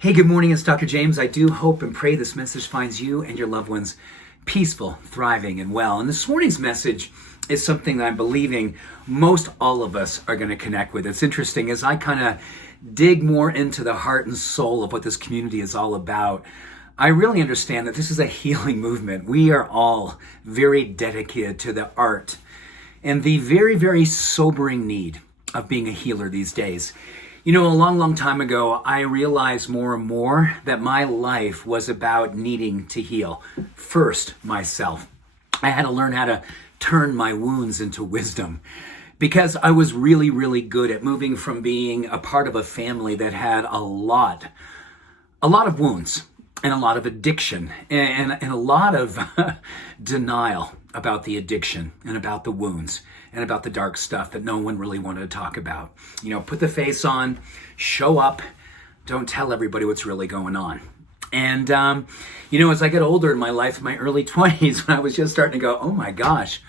Hey, good morning. It's Dr. James. I do hope and pray this message finds you and your loved ones peaceful, thriving, and well. And this morning's message is something that I'm believing most all of us are going to connect with. It's interesting as I kind of dig more into the heart and soul of what this community is all about. I really understand that this is a healing movement. We are all very dedicated to the art and the very, very sobering need of being a healer these days. You know, a long, long time ago, I realized more and more that my life was about needing to heal. First, myself. I had to learn how to turn my wounds into wisdom because I was really, really good at moving from being a part of a family that had a lot of wounds and a lot of addiction and a lot of denial about the addiction and about the wounds and about the dark stuff that no one really wanted to talk about. You know, put the face on, show up, don't tell everybody what's really going on. And, you know, as I get older in my life, in my early 20s, when I was just starting to go, oh my gosh,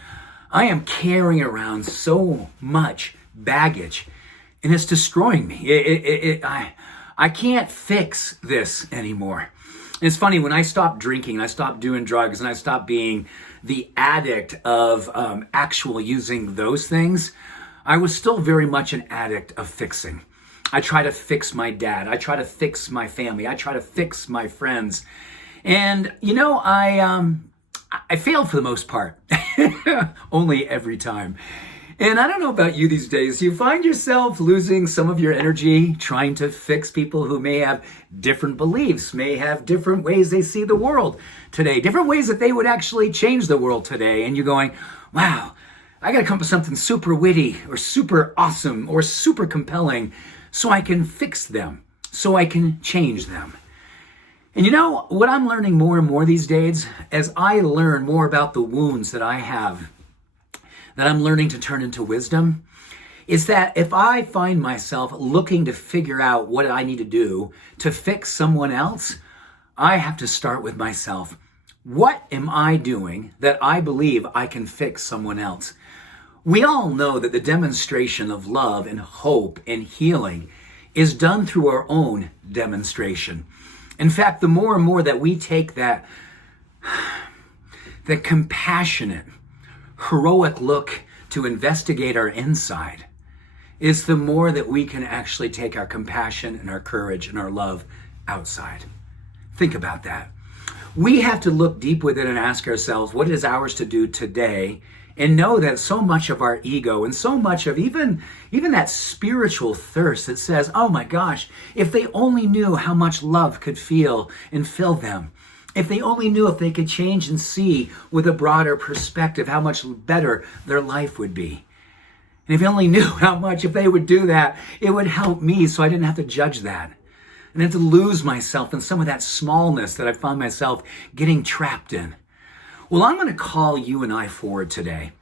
I am carrying around so much baggage and it's destroying me. I can't fix this anymore. And it's funny, when I stopped drinking, I stopped doing drugs, and I stopped being the addict of actual using those things, I was still very much an addict of fixing. I try to fix my dad. I try to fix my family. I try to fix my friends. And, you know, I failed for the most part, only every time. And I don't know about you these days, you find yourself losing some of your energy trying to fix people who may have different beliefs, may have different ways they see the world today, different ways that they would actually change the world today. And you're going, wow, I got to come up with something super witty or super awesome or super compelling so I can fix them, so I can change them. And you know, what I'm learning more and more these days, as I learn more about the wounds that I have, that I'm learning to turn into wisdom, is that if I find myself looking to figure out what I need to do to fix someone else, I have to start with myself. What am I doing that I believe I can fix someone else? We all know that the demonstration of love and hope and healing is done through our own demonstration. In fact, the more and more that we take that compassionate, heroic look to investigate our inside, is the more that we can actually take our compassion and our courage and our love outside. Think about that. We have to look deep within and ask ourselves what is ours to do today, and know that so much of our ego and so much of even that spiritual thirst that says, oh my gosh, if they only knew how much love could feel and fill them. If they only knew, if they could change and see with a broader perspective how much better their life would be. And if they only knew how much, if they would do that, it would help me so I didn't have to judge that. And have to lose myself in some of that smallness that I find myself getting trapped in. Well, I'm going to call you and I forward today.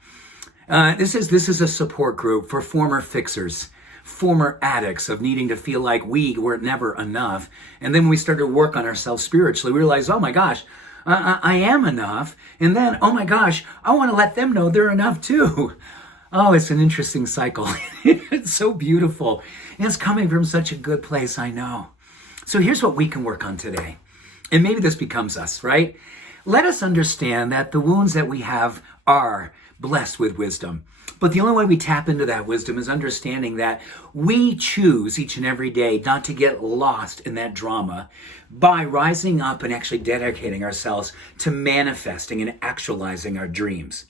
This is a support group for former fixers, former addicts of needing to feel like we were never enough. And then when we started to work on ourselves spiritually, we realized, oh my gosh, I am enough. And then, oh my gosh, I want to let them know they're enough too. Oh, it's an interesting cycle. It's so beautiful. And it's coming from such a good place, I know. So here's what we can work on today. And maybe this becomes us, right? Let us understand that the wounds that we have are blessed with wisdom. But the only way we tap into that wisdom is understanding that we choose each and every day not to get lost in that drama by rising up and actually dedicating ourselves to manifesting and actualizing our dreams.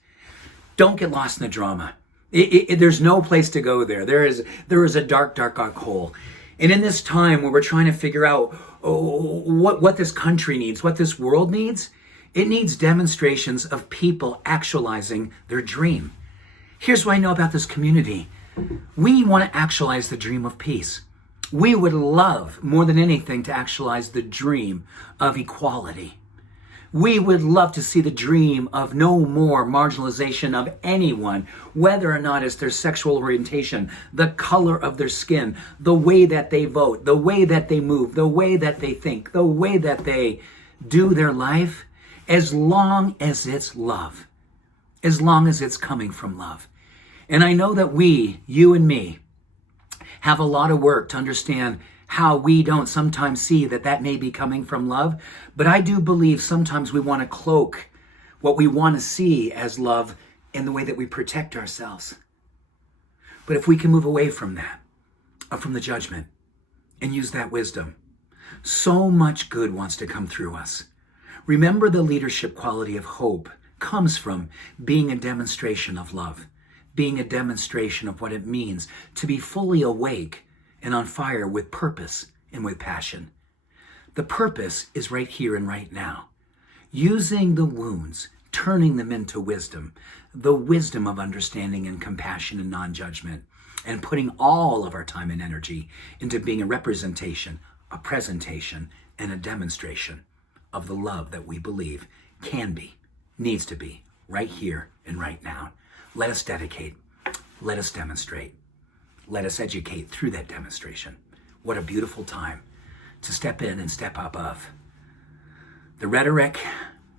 Don't get lost in the drama. There's no place to go there. There is a dark, dark, dark hole. And in this time where we're trying to figure out what this country needs, what this world needs, it needs demonstrations of people actualizing their dream. Here's what I know about this community. We want to actualize the dream of peace. We would love more than anything to actualize the dream of equality. We would love to see the dream of no more marginalization of anyone, whether or not it's their sexual orientation, the color of their skin, the way that they vote, the way that they move, the way that they think, the way that they do their life, as long as it's love, as long as it's coming from love. And I know that we, you and me, have a lot of work to understand how we don't sometimes see that that may be coming from love. But I do believe sometimes we want to cloak what we want to see as love in the way that we protect ourselves. But if we can move away from that, from the judgment, and use that wisdom, so much good wants to come through us. Remember, the leadership quality of hope comes from being a demonstration of love, being a demonstration of what it means to be fully awake and on fire with purpose and with passion. The purpose is right here and right now. Using the wounds, turning them into wisdom, the wisdom of understanding and compassion and non-judgment, and putting all of our time and energy into being a representation, a presentation, and a demonstration of the love that we believe can be, needs to be, right here and right now. Let us dedicate, let us demonstrate, let us educate through that demonstration. What a beautiful time to step in and step up of the rhetoric,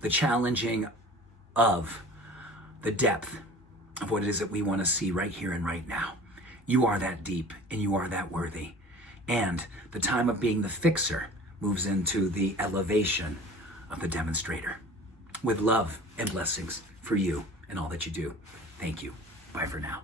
the challenging of the depth of what it is that we want to see right here and right now. You are that deep and you are that worthy. And the time of being the fixer moves into the elevation of the demonstrator. With love and blessings for you and all that you do. Thank you. Bye for now.